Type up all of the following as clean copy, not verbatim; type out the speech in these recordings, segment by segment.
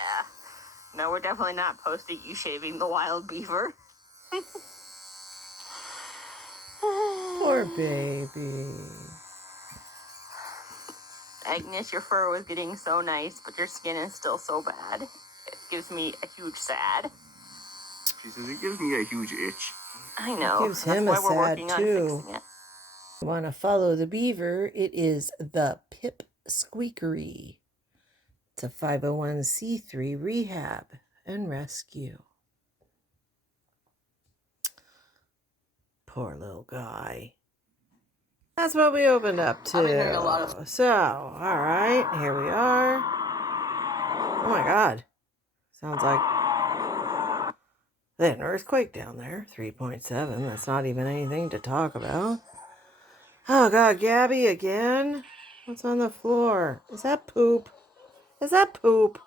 Yeah. No, we're definitely not posting you shaving the wild beaver. Poor baby. Agnes, your fur was getting so nice, but your skin is still so bad. It gives me a huge sad. She says it gives me a huge itch. I know. It gives him a sad too. On You want to follow the beaver? It is the Pip Squeakery. It's a 501c3 rehab and rescue. Poor little guy. That's what we opened up to. So, all right, here we are. Oh my God. Sounds like they had an earthquake down there. 3.7. That's not even anything to talk about. Oh God, Gabby again? What's on the floor? Is that poop? Is that poop?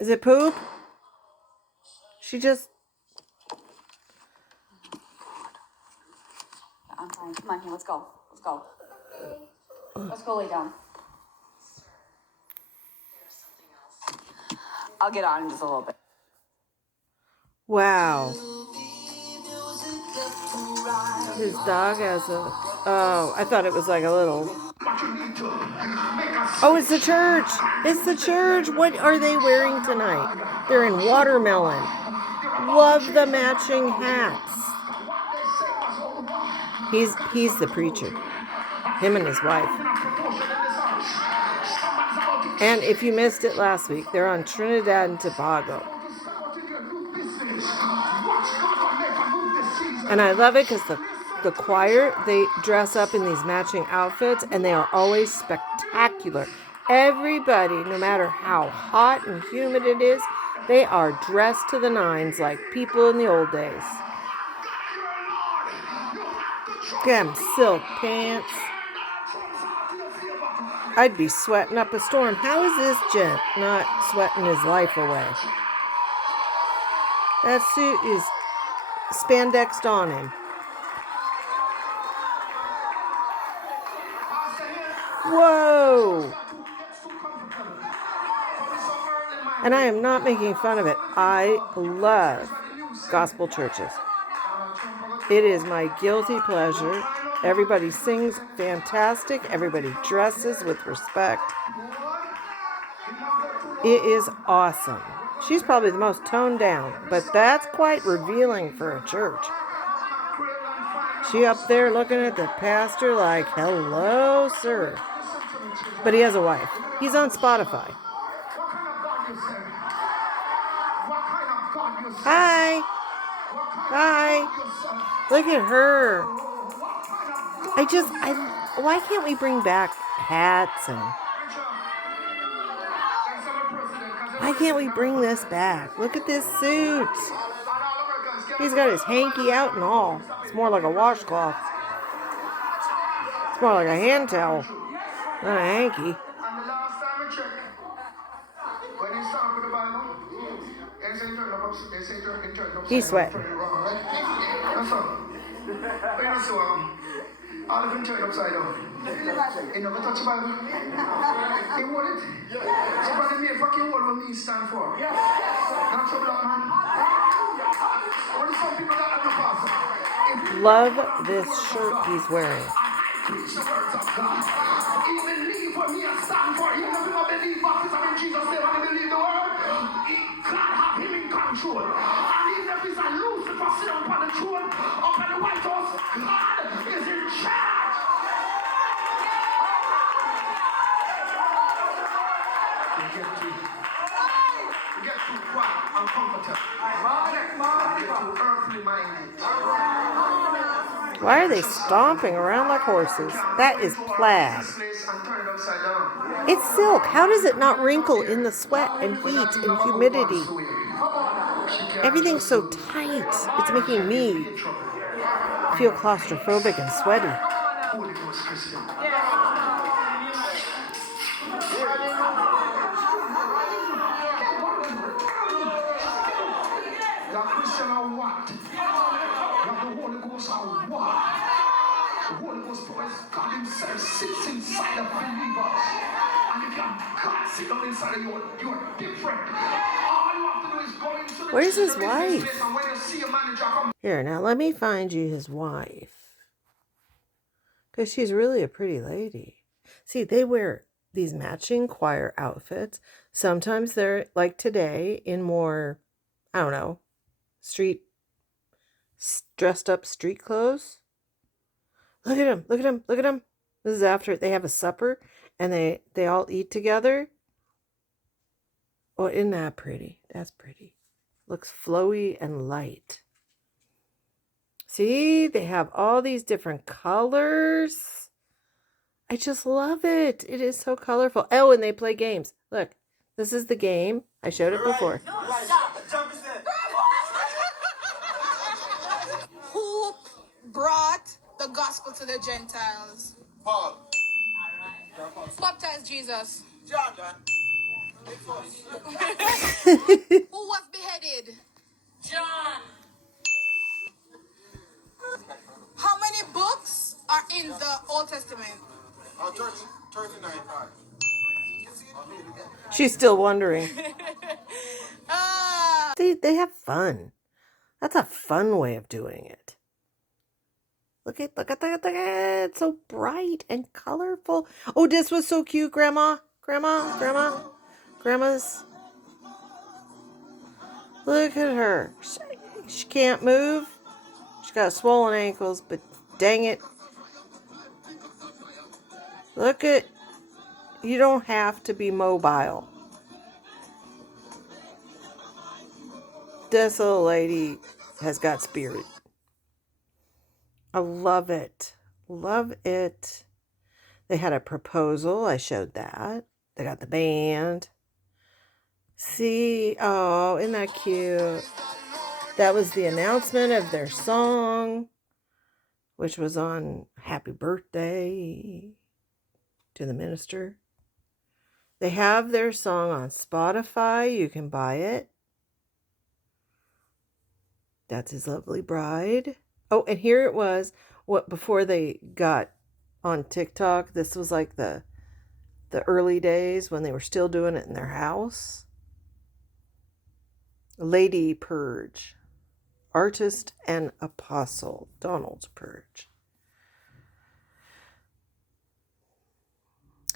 Is it poop? She just... I'm fine. Come on, here, let's go. Let's go. Let's go lay down. I'll get on in just a little bit. Wow. His dog has a... Oh, I thought it was like a little... Oh, it's the church. It's the church. What are they wearing tonight? They're in watermelon. Love the matching hats. He's the preacher. Him and his wife. And if you missed it last week, they're on Trinidad and Tobago. And I love it because the choir, they dress up in these matching outfits and they are always spectacular. Everybody, no matter how hot and humid it is, they are dressed to the nines like people in the old days. Get them silk pants. I'd be sweating up a storm. How is this gent not sweating his life away? That suit is spandexed on him. Whoa! And I am not making fun of it. I love gospel churches. It is my guilty pleasure. Everybody sings fantastic. Everybody dresses with respect. It is awesome. She's probably the most toned down, but that's quite revealing for a church. She up there looking at the pastor like, hello, sir. But he has a wife. He's on Spotify. Hi. Hi. Look at her. Why can't we bring back hats and... Why can't we bring this back? Look at this suit. He's got his hanky out and all. It's more like a washcloth. It's more like a hand towel than a hanky. He's sweating. All of them turn upside down. You never touch the Bible. You hold it. So what the main fucking word what me stand for? Not trouble on man. Only some people that have the pastor. Love this shirt he's wearing. Preach the words of God. He believe what me stand for. He never believe baptism in Jesus' name and he believe the word. God have him in control. And even if he's a Lucifer sitting upon the throne up in the White House, God is in charge. You get too quiet and comfortable. You get too earthly minded. Why are they stomping around like horses? That is plaid. It's silk. How does it not wrinkle in the sweat and heat and humidity? Everything's so tight. It's making me feel claustrophobic and sweaty. The Holy Ghost provides God himself sits inside of you. sit down inside of you. You're different. All you have to do is go into the Where's his business wife? place, and when you see a manager come. Here, now let me find you his wife. Because she's really a pretty lady. See, they wear these matching choir outfits. Sometimes they're like today in more, I don't know, dressed up street clothes. Look at him, look at him, look at him. This is after they have a supper and they all eat together. Oh, isn't that pretty? That's pretty. Looks flowy and light. See, they have all these different colors. I just love it. It is so colorful. Oh, and they play games. Look, this is the game. I showed it before. Who brought the gospel to the Gentiles? Paul. Baptized Jesus. John. Who was beheaded? John. How many books are in the Old Testament? 39. She's still wondering. Ah, They have fun. That's a fun way of doing it. Look at that. It's so bright and colorful. Oh, this was so cute, Grandma. Grandma's. Look at her. She can't move. She's got swollen ankles, but dang it. Look at, you don't have to be mobile. This little lady has got spirit. I love it. Love it. They had a proposal. I showed that. They got the band. See? Oh, isn't that cute? That was the announcement of their song, which was on Happy Birthday to the minister. They have their song on Spotify. You can buy it. That's His Lovely Bride. Oh, and here it was. What before they got on TikTok, this was like the early days when they were still doing it in their house. Lady Purge. Artist and Apostle. Donald Purge.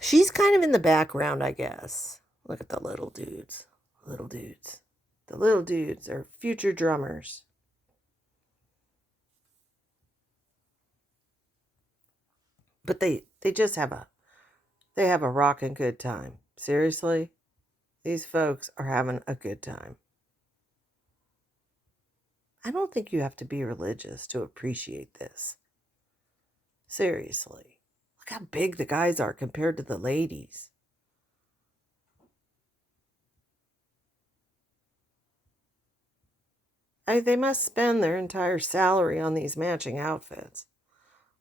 She's kind of in the background, I guess. Look at the little dudes. Little dudes. The little dudes are future drummers. But they just have a rockin' good time. Seriously, these folks are having a good time. I don't think you have to be religious to appreciate this. Seriously. Look how big the guys are compared to the ladies. They must spend their entire salary on these matching outfits.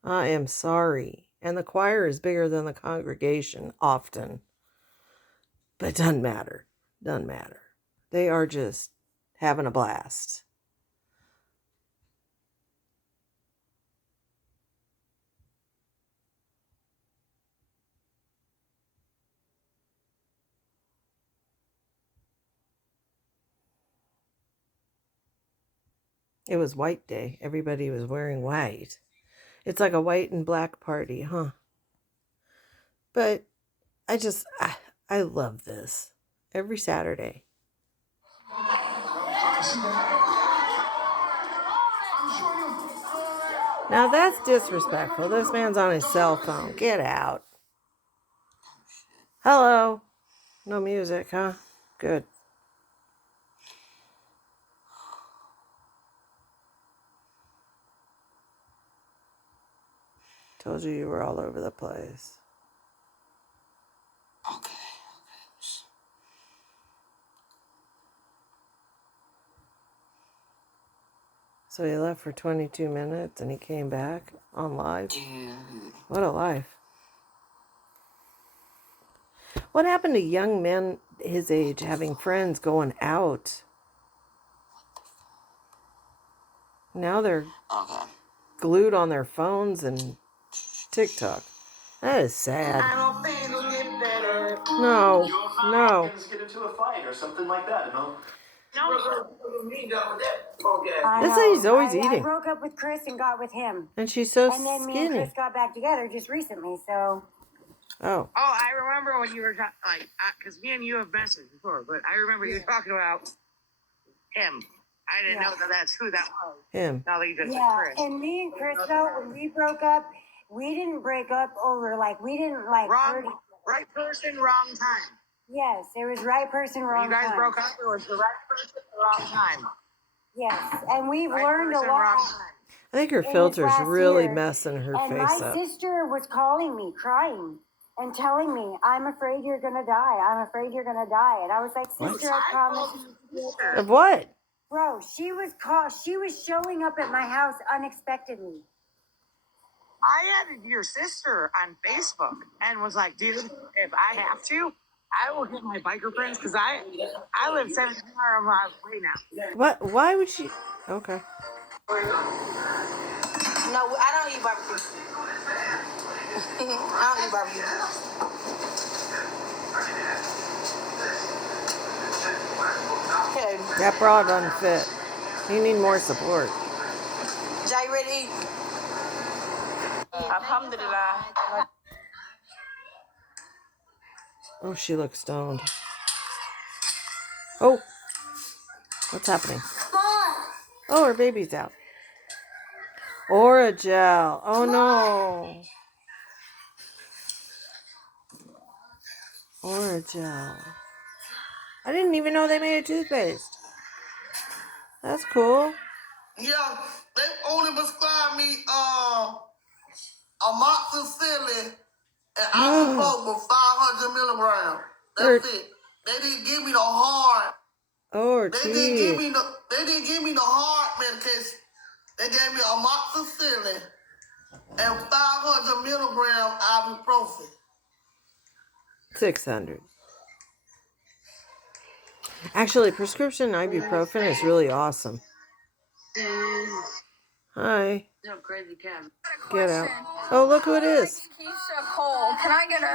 I am sorry. And the choir is bigger than the congregation often. But it doesn't matter. Doesn't matter. They are just having a blast. It was White Day. Everybody was wearing white. It's like a white and black party, huh? But I love this. Every Saturday. Now that's disrespectful. This man's on his cell phone. Get out. Hello. No music, huh? Good. Told you were all over the place. Okay. So he left for 22 minutes and he came back on live. What a life. What happened to young men his age having friends going out? Now they're glued on their phones and TikTok. That is sad. I know things will get better. No. No. Get into a fight or something like that, no? This lady's always I eating. broke up with Chris and got with him. And she's so And then me and skinny. Chris got back together just recently, so. Oh. Oh, I remember when you were talking, because me and you have messaged before, but I remember you talking about him. I didn't know that's who that was. Him. Now that you just said Yeah, Chris. and me and Chris, though, when we broke up, we didn't break up over, like, we didn't, like, hurt each Wrong, other. right person, wrong time. Yes, it was right person, When wrong you guys time. broke up, it was the right person, the wrong time. Yes, and we've Right learned person, a lot. wrong time. I think her in this filter's last really year. messing her And face my up. sister was calling me, crying, and telling me, "I'm afraid you're gonna die. I'm afraid you're gonna die." And I was like, "Sister, I promise you." Of what? Bro, she was showing up at my house unexpectedly. I added your sister on Facebook and was like, dude, if I have to, I will get my biker friends because I live 17 miles away now. What? Why would she? Okay. No, I don't eat barbecue. I don't eat barbecue. Okay. That bra doesn't fit. You need more support. Jay, ready to eat? Alhamdulillah. Oh, she looks stoned. Oh. What's happening? Oh, her baby's out. Aura gel. Oh, no. Aura gel. I didn't even know they made a toothpaste. That's cool. Yeah, they only prescribed me amoxicillin and ibuprofen 500 milligrams. That's it. They didn't give me the hard. Oh, her They didn't give teeth. me the hard medication. They gave me amoxicillin and 500 milligram ibuprofen. 600. Actually, prescription ibuprofen is really awesome. Hi. No crazy cat. Get out. Oh, look who it is. Keisha Cole. Can I get a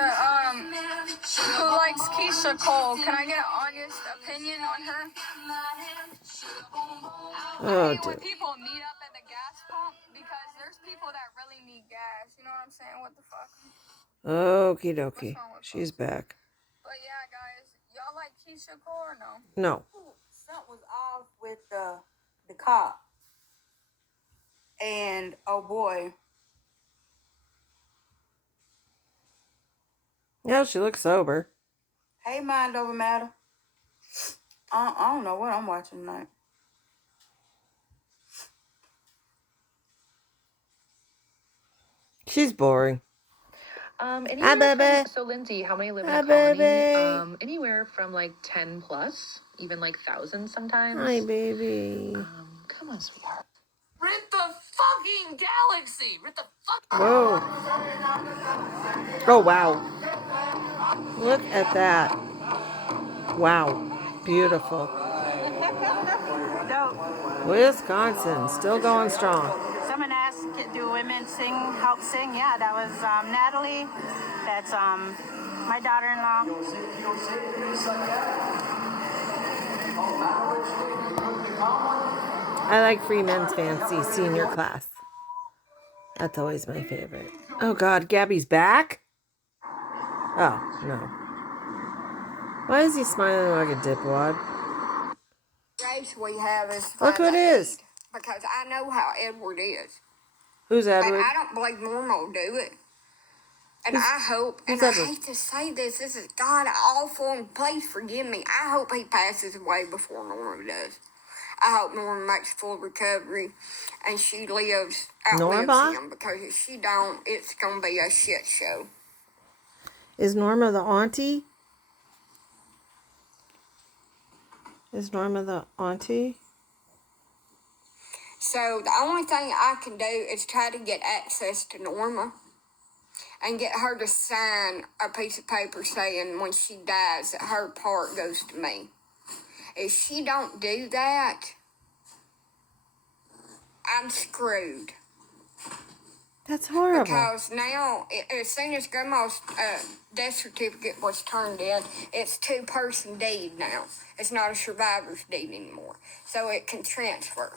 who likes Keisha Cole? Can I get an honest opinion on her? Oh, When dear. people meet up at the gas pump, because there's people that really need gas. You know what I'm saying? What the fuck? Okie dokie. She's back. But yeah, guys, y'all like Keisha Cole or no? No. Something was off with the cop. And oh boy. Yeah, she looks sober. Hey, mind over matter. I don't know what I'm watching tonight. She's boring. Anywhere baby. so Lindsay, how many live in Hi, a colony? baby. Anywhere from like 10 plus, even like thousands sometimes. Hi, baby. Come on, sweetheart. Rip the fucking galaxy! Rip the fuck. Whoa. Oh, wow. Look at that. Wow. Beautiful. Wisconsin, still going strong. Someone asked, do women sing, help sing? Yeah, that was Natalie. That's my daughter-in-law. I like Free Men's Fancy senior class. That's always my favorite. Oh, God, Gabby's back? Oh, no. Why is he smiling like a dipwad? Race we have is Look who it is. because I know how Edward is. Who's But Edward? I don't believe Norma will do it. And I hope, and Edward? I hate to say this is God awful, and please forgive me. I hope he passes away before Norma does. I hope Norma makes full recovery and she outlives Norma? him, because if she don't, it's going to be a shit show. Is Norma the auntie? Is Norma the auntie? So the only thing I can do is try to get access to Norma and get her to sign a piece of paper saying when she dies that her part goes to me. If she don't do that, I'm screwed. That's horrible. Because now, as soon as Grandma's death certificate was turned in, it's 2-person deed now. It's not a survivor's deed anymore. So it can transfer.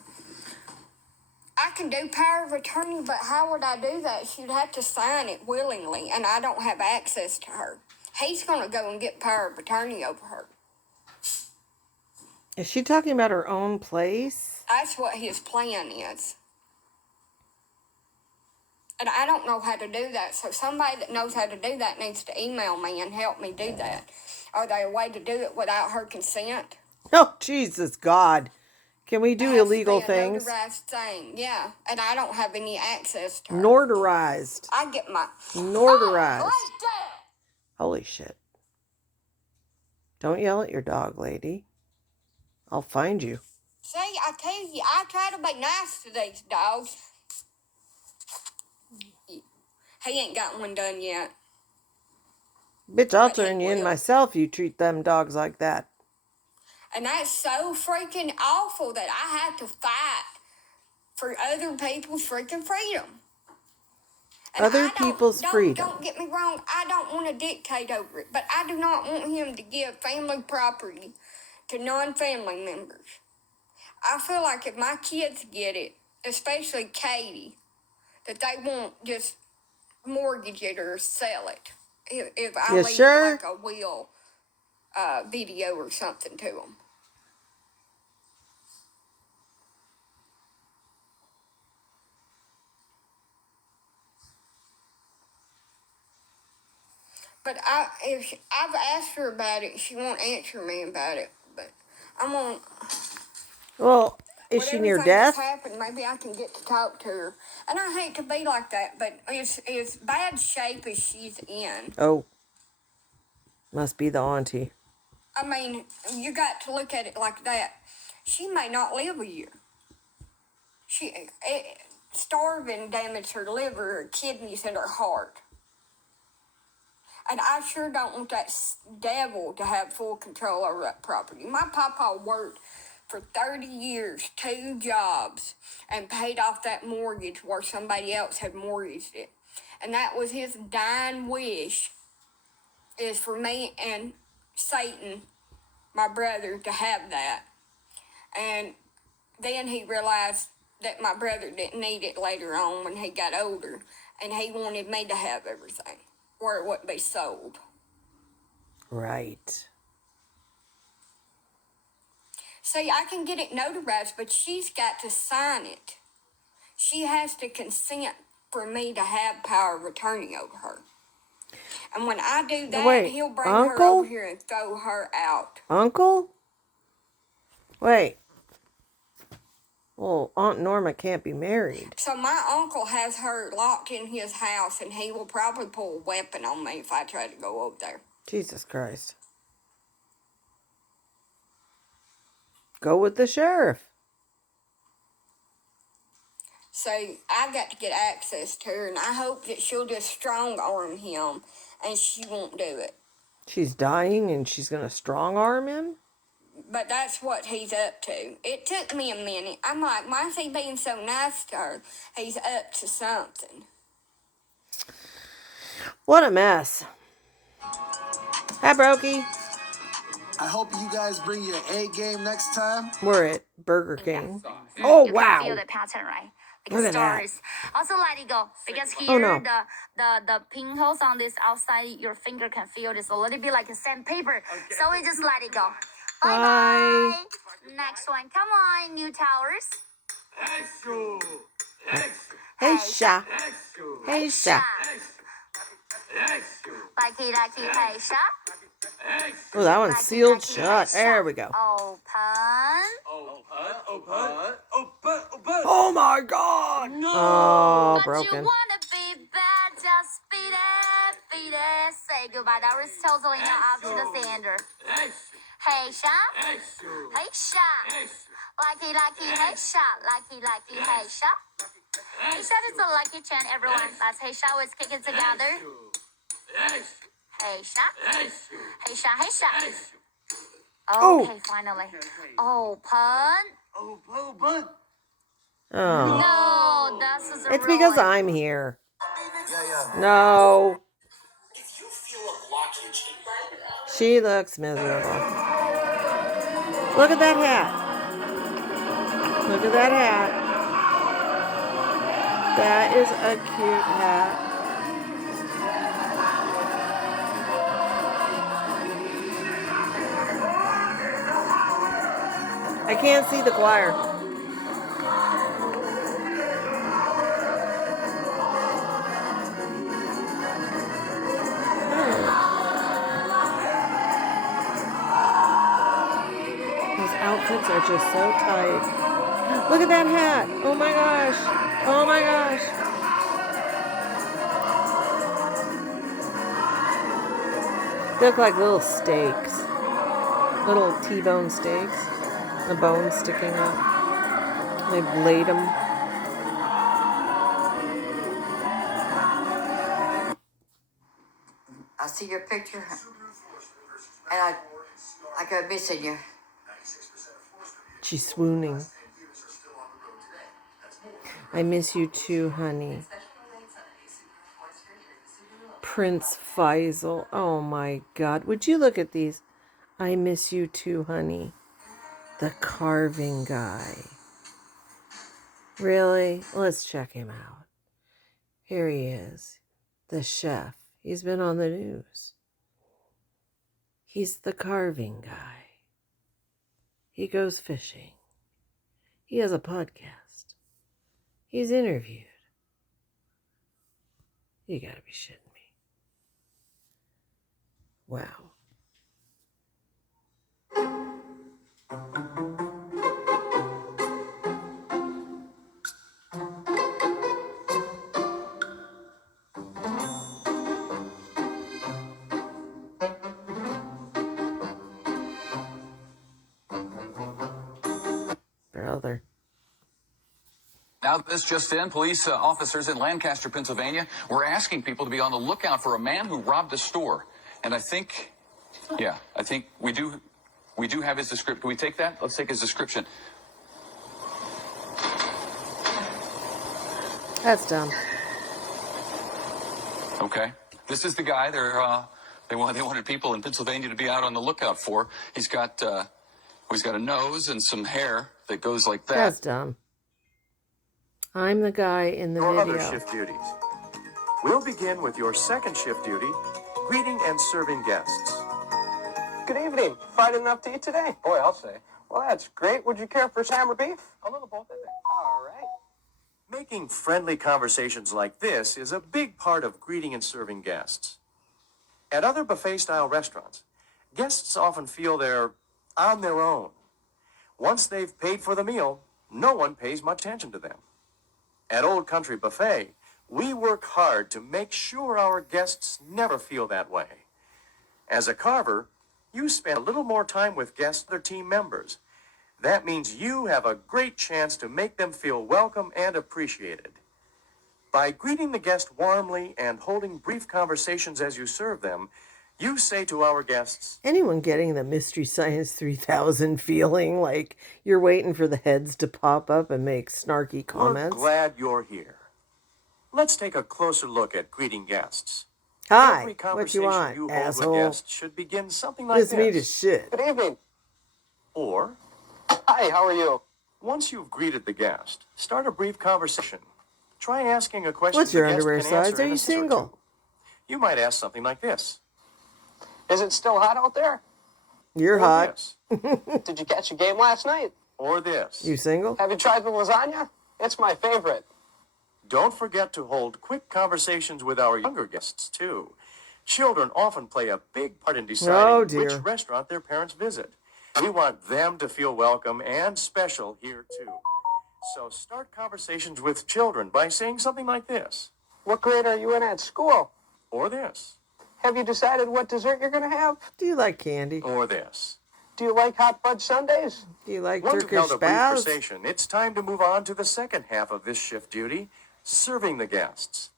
I can do power of attorney, but how would I do that? She'd have to sign it willingly, and I don't have access to her. He's going to go and get power of attorney over her. Is she talking about her own place? That's what his plan is. And I don't know how to do that, so somebody that knows how to do that needs to email me and help me do that. Are there a way to do it without her consent? Oh, Jesus God. Can we do illegal things? Notarized thing, yeah. And I don't have any access to her. Notarized. I get my... Notarized. Oh, Holy shit. Don't yell at your dog, lady. I'll find you. See, I tell you, I try to be nice to these dogs. He ain't got one done yet. Bitch, I'll turn you in myself. You treat them dogs like that. And that's so freaking awful that I have to fight for other people's freaking freedom. And Other people's freedom. Don't get me wrong, I don't want to dictate over it, but I do not want him to give family property to non-family members. I feel like if my kids get it, especially Katie, that they won't just mortgage it or sell it. If I leave like a will video or something to them. But I've asked her about it, she won't answer me about it. But I'm on. Well, is she near death? Happened, maybe I can get to talk to her. And I hate to be like that, but as bad shape as she's in. Oh, must be the auntie. I mean, you got to look at it like that. She may not live a year. Starving damaged her liver, her kidneys, and her heart. And I sure don't want that devil to have full control over that property. My papa worked for 30 years, 2 jobs, and paid off that mortgage where somebody else had mortgaged it. And that was his dying wish, is for me and Satan, my brother, to have that. And then he realized that my brother didn't need it later on when he got older, and he wanted me to have everything, where it wouldn't be sold. Right. See, I can get it notarized, but she's got to sign it. She has to consent for me to have power of attorney over her. And when I do that, he'll bring her over here and throw her out. Uncle? Wait. Well, Aunt Norma can't be married. So my uncle has her locked in his house, and he will probably pull a weapon on me if I try to go over there. Jesus Christ. Go with the sheriff. So I got to get access to her, and I hope that she'll just strong arm him, and she won't do it. She's dying, and she's going to strong arm him? But that's what he's up to. It took me a minute. I'm like, why is he being so nice to her? He's up to something. What a mess. Hi, Brokey. I hope you guys bring your A game next time. We're at Burger King. Oh, wow. You can feel the pattern, right? Look at that. Also let it go, because here the pimples on this outside your finger can feel this a little bit like a sandpaper. Okay. So we just let it go. Bye. Next one, come on, new towers. Hey, Sha. Hey, Sha. Lucky, hey, Sha. Oh, that one's sealed shut. There we go. Open. Oh my God! No! Oh, broken. But you wanna be bad, just beat it. Say goodbye. That was totally not up to the standard. Hey, Sha. Hey, Sha. Lucky, hey, Sha. Lucky, hey, Sha. Hey, Sha is a lucky chant, everyone. Let's Hey, Sha. Let's kick it together. Hey, Sha. Hey, Sha. Hey, Sha. Okay, finally. Open. Oh. No, this is It's because I'm here. No. She looks miserable. Look at that hat. Look at that hat. That is a cute hat. I can't see the choir. Those outfits are just so tight. Look at that hat. Oh my gosh. Oh my gosh. They look like little steaks. Little T-bone steaks. The bones sticking up. They blade them. I see your picture, and I go missing you. She's swooning. I miss you too, honey. Prince Faisal. Oh my God. Would you look at these? I miss you too, honey. The carving guy. Really? Let's check him out. Here he is. The chef. He's been on the news. He's the carving guy. He goes fishing. He has a podcast. He's interviewed. You gotta be shitting me. Wow. Brother. Now, this just in, police officers in Lancaster, Pennsylvania, were asking people to be on the lookout for a man who robbed a store. And I think we do have his description. Can we take that? Let's take his description. That's dumb. Okay. This is the guy they wanted people in Pennsylvania to be out on the lookout for. He's got a nose and some hair that goes like that. That's dumb. I'm the guy in the your video. Other shift duties. We'll begin with your second shift duty, greeting and serving guests. Good evening. Fried enough to eat today? Boy, I'll say. Well, that's great. Would you care for ham or beef? A little both, I think. All right. Making friendly conversations like this is a big part of greeting and serving guests. At other buffet-style restaurants, guests often feel they're on their own. Once they've paid for the meal, no one pays much attention to them. At Old Country Buffet, we work hard to make sure our guests never feel that way. As a carver, you spend a little more time with guests than their team members. That means you have a great chance to make them feel welcome and appreciated. By greeting the guest warmly and holding brief conversations as you serve them, you say to our guests, anyone getting the Mystery Science 3000 feeling like you're waiting for the heads to pop up and make snarky comments? We're glad you're here. Let's take a closer look at greeting guests. Hi, Every what you want, hold asshole? with guests should begin something like This meat is shit. Good evening. Or, hi, how are you? Once you've greeted the guest, start a brief conversation. Try asking a question What's your the guest underwear can size? answer Are in you a sentence or single? two. You might ask something like this. Is it still hot out there? You're Or hot. this. Did you catch a game last night? Or this. You single? Have you tried the lasagna? It's my favorite. Don't forget to hold quick conversations with our younger guests, too. Children often play a big part in deciding which restaurant their parents visit. We want them to feel welcome and special here, too. So start conversations with children by saying something like this. What grade are you in at school? Or this. Have you decided what dessert you're going to have? Do you like candy? Or this. Do you like hot fudge sundaes? Do you like Once you've Turkish held a brief baths? conversation, it's time to move on to the second half of this shift duty, serving the guests.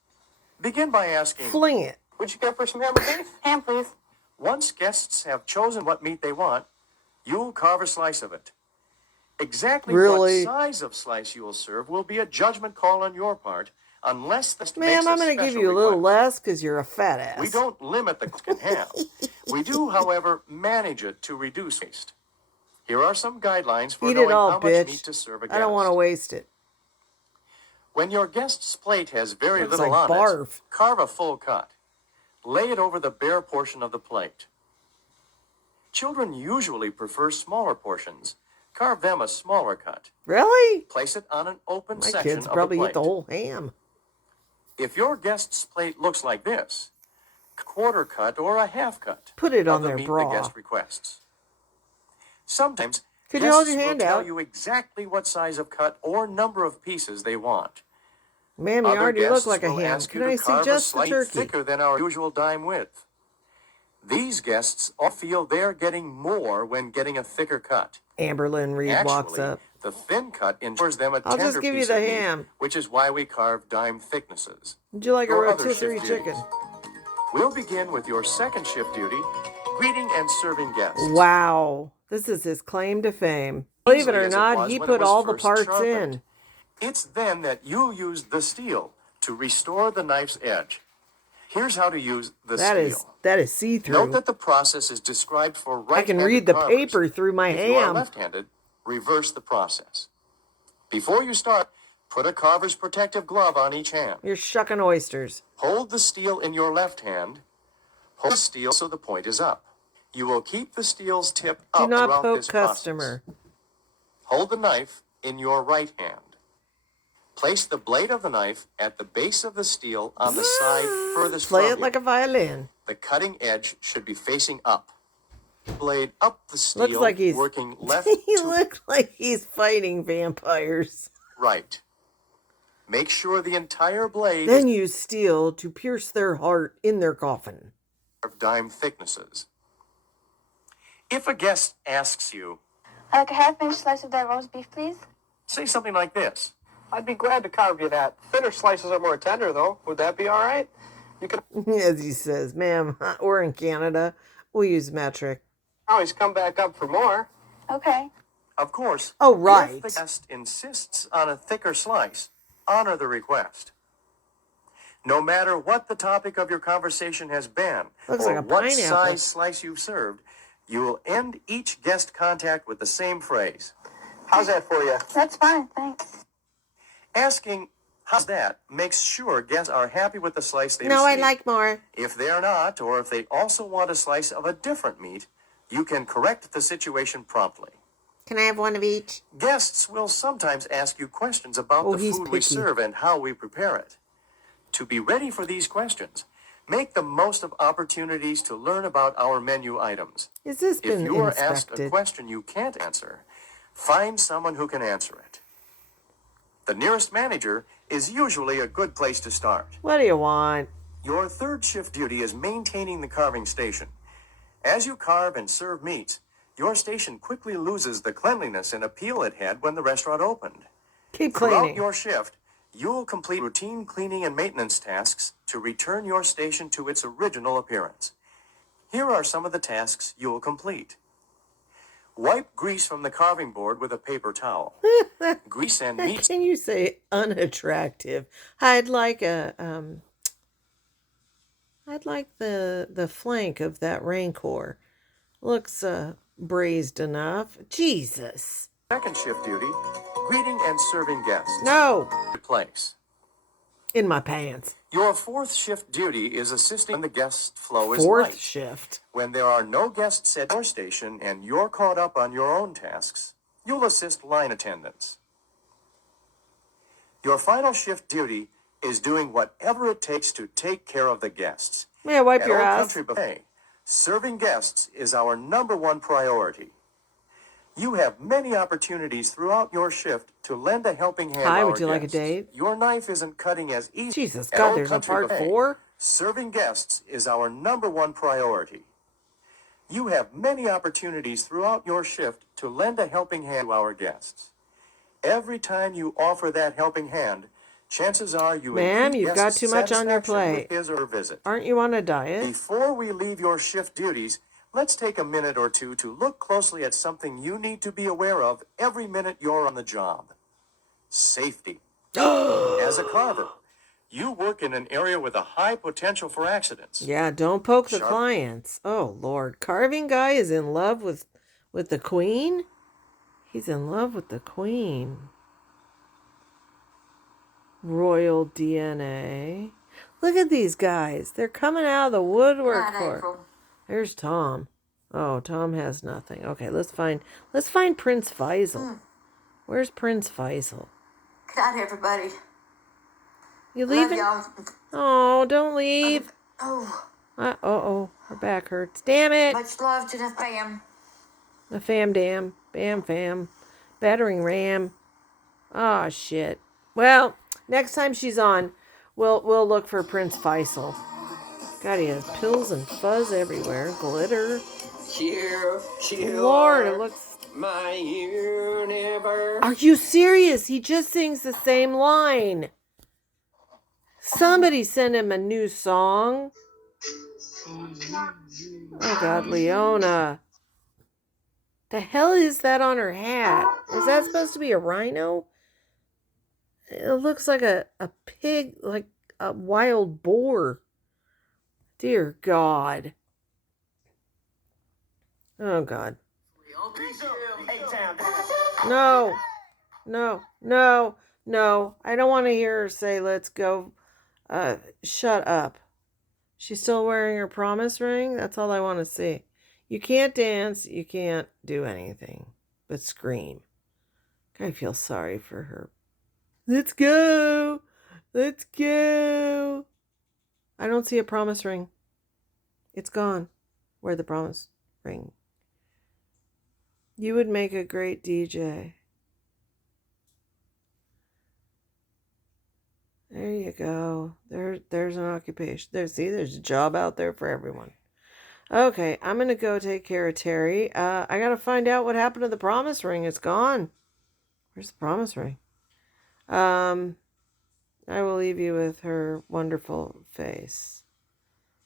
Begin by asking, Fling it. Would you care for some ham or beef? Ham, please. once guests have chosen what meat they want, you'll carve a slice of it. Exactly Really? what size of slice you will serve will be a judgment call on your part unless the Ma'am, I'm going to give you a little less because you're a fat ass. We don't limit the in half. We do, however, manage it to reduce waste. Here are some guidelines for Eat knowing it all, how bitch. much meat to serve a guest. I don't want to waste it. When your guest's plate has very Looks little like on barf. it, carve a full cut. Lay it over the bare portion of the plate. Children usually prefer smaller portions. Carve them a smaller cut. Really? Place it on an open My section kids of probably the plate. eat the whole ham. If your guest's plate looks like this, quarter cut or a half cut Put it of on the their meat bra. the guest requests. Sometimes Could you hold guests your will hand tell out? you exactly what size of cut or number of pieces they want. Ma'am, you Other already look guests like a will ham. ask Can you to I see carve just a the slice turkey? thicker than our usual dime width. These guests all feel they're getting more when getting a thicker cut. Amberlynn Reed walks Actually, up. the thin cut ensures them a I'll tender just give you piece the of meat, ham. which is why we carve dime thicknesses. Would you like a Your other rotisserie shift chicken? duties. We'll begin with your second shift duty, greeting and serving guests. Wow. This is his claim to fame. Believe it Easily or as not, was he when it put was all the first parts sharpened. in. It's then that you'll use the steel to restore the knife's edge. Here's how to use the steel. That is see-through. Note that the process is described for right-handed I can read the carvers. paper through my If you are ham. left-handed, reverse the process. Before you start, put a carver's protective glove on each hand. You're shucking oysters. Hold the steel in your left hand. Hold the steel so the point is up. You will keep the steel's tip Do up not throughout poke this customer. process. Hold the knife in your right hand. Place the blade of the knife at the base of the steel on the side furthest Play from it you. like a violin. The cutting edge should be facing up. Blade up the steel, Looks like he's working left he to looks like he's fighting vampires. right. Make sure the entire blade Then is use steel to pierce their heart in their coffin. of dime thicknesses. If a guest asks you, I'd like a half-inch slice of that roast beef, please. say something like this. I'd be glad to carve you that. Thinner slices are more tender, though. Would that be all right? You can As he says, ma'am, we're in Canada. We use metric. always come back up for more. Okay. Of course, Oh, right. if the guest insists on a thicker slice, honor the request. No matter what the topic of your conversation has been, Looks or like a what pineapple. size slice you've served, you will end each guest contact with the same phrase. How's that for you? That's fine, thanks. Asking, how's that, makes sure guests are happy with the slice they No, I receive. like more. If they're not, or if they also want a slice of a different meat, you can correct the situation promptly. Can I have one of each? Guests will sometimes ask you questions about the he's food we picky. serve and how we prepare it. To be ready for these questions, make the most of opportunities to learn about our menu items. Has this If been you are asked a inspected? question you can't answer, find someone who can answer it. The nearest manager is usually a good place to start. What do you want? Your third shift duty is maintaining the carving station. As you carve and serve meats, your station quickly loses the cleanliness and appeal it had when the restaurant opened. Keep Throughout cleaning. your shift, you'll complete routine cleaning and maintenance tasks to return your station to its original appearance. Here are some of the tasks you'll complete. Wipe grease from the carving board with a paper towel. Grease and meat. Can you say unattractive? I'd like I'd like the flank of that Rancor. Looks braised enough. Jesus. Second shift duty, greeting and serving guests. No. Place. In my pants. Your fourth shift duty is assisting when the guest flow is Fourth light. shift. When there are no guests at your station and you're caught up on your own tasks, you'll assist line attendants. Your final shift duty is doing whatever it takes to take care of the guests. May I wipe At your Old ass? Country Buffet, serving guests is our #1 priority. You have many opportunities throughout your shift to lend a helping hand. Hi, to would our you like a guests. date? Your knife isn't cutting as easy. Jesus, At God, Old there's a Country part Buffet, 4? Serving guests is our #1 priority. You have many opportunities throughout your shift to lend a helping hand to our guests. Every time you offer that helping hand, chances are you Ma'am, increase you've got guests' too much on your satisfaction plate. with his or her visit. Aren't you on a diet? Before we leave your shift duties, let's take a minute or two to look closely at something you need to be aware of every minute you're on the job. Safety. As a carver, You work in an area with a high potential for accidents. Yeah, don't poke the Sharp. clients. Oh, Lord. Carving guy is in love with the queen? He's in love with the queen. Royal DNA. Look at these guys. They're coming out of the woodwork for it. There's Tom. Oh, Tom has nothing. Okay, let's find Prince Faisal. Where's Prince Faisal? Good night, everybody. You leaving? Love y'all. Oh, don't leave. Oh. Her back hurts. Damn it. Much love to the fam. The fam dam. Bam fam. Battering ram. Oh, shit. Well, next time she's on, we'll look for Prince Faisal. God, he has pills and fuzz everywhere. Glitter. Lord, it looks... My universe. Are you serious? He just sings the same line. Somebody send him a new song. Oh, God, Leona. The hell is that on her hat? Is that supposed to be a rhino? It looks like a pig, like a wild boar. Dear God. Oh, God. No. I don't want to hear her say, let's go. Shut up. She's still wearing her promise ring? That's all I want to see. You can't dance. You can't do anything but scream. I feel sorry for her. Let's go. Let's go. I don't see a promise ring. It's gone. Where'd the promise ring? You would make a great DJ. There you go. There's an occupation. There's a job out there for everyone. Okay, I'm going to go take care of Terry. I got to find out what happened to the promise ring. It's gone. Where's the promise ring? I will leave you with her wonderful face.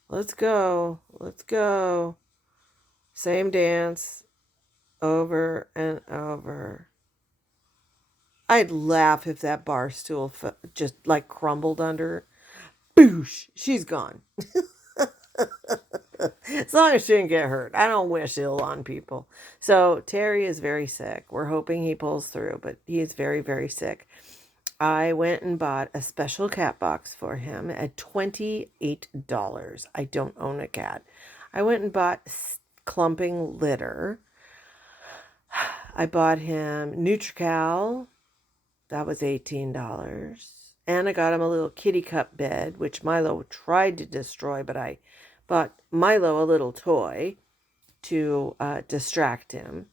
Let's go. Let's go. Same dance. Over and over. I'd laugh if that bar stool just like crumbled under her. Boosh! She's gone. As long as she didn't get hurt. I don't wish ill on people. So Terry is very sick. We're hoping he pulls through, but he is very, very sick. I went and bought a special cat box for him at $28. I don't own a cat. I went and bought clumping litter. I bought him Nutrical. That was $18. And I got him a little kitty cup bed, which Milo tried to destroy, but I bought Milo a little toy to distract him.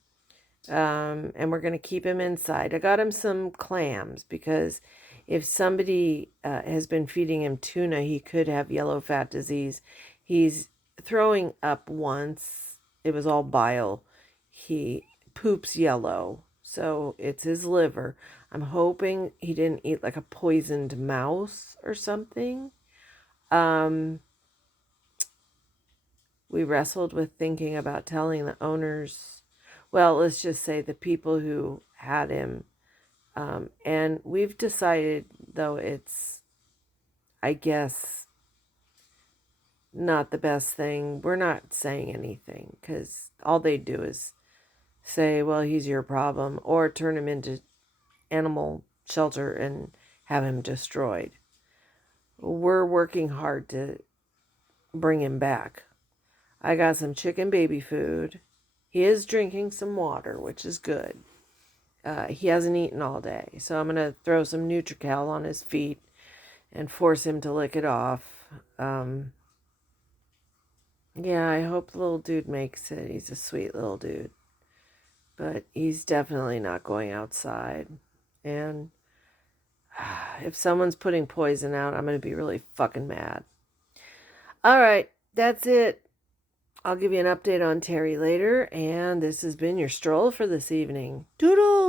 And we're going to keep him inside. I got him some clams because if somebody has been feeding him tuna, he could have yellow fat disease. He's throwing up once. It was all bile. He poops yellow. So it's his liver. I'm hoping he didn't eat like a poisoned mouse or something. We wrestled with thinking about telling the owners, well, let's just say the people who had him. And we've decided, though it's, I guess, not the best thing. We're not saying anything because all they do is say, well, he's your problem, or turn him into animal shelter and have him destroyed. We're working hard to bring him back. I got some chicken baby food. He is drinking some water, which is good. He hasn't eaten all day, so I'm going to throw some Nutrical on his feet and force him to lick it off. Yeah, I hope the little dude makes it. He's a sweet little dude. But he's definitely not going outside. And if someone's putting poison out, I'm going to be really fucking mad. All right, that's it. I'll give you an update on Terry later. And this has been your stroll for this evening. Doodle!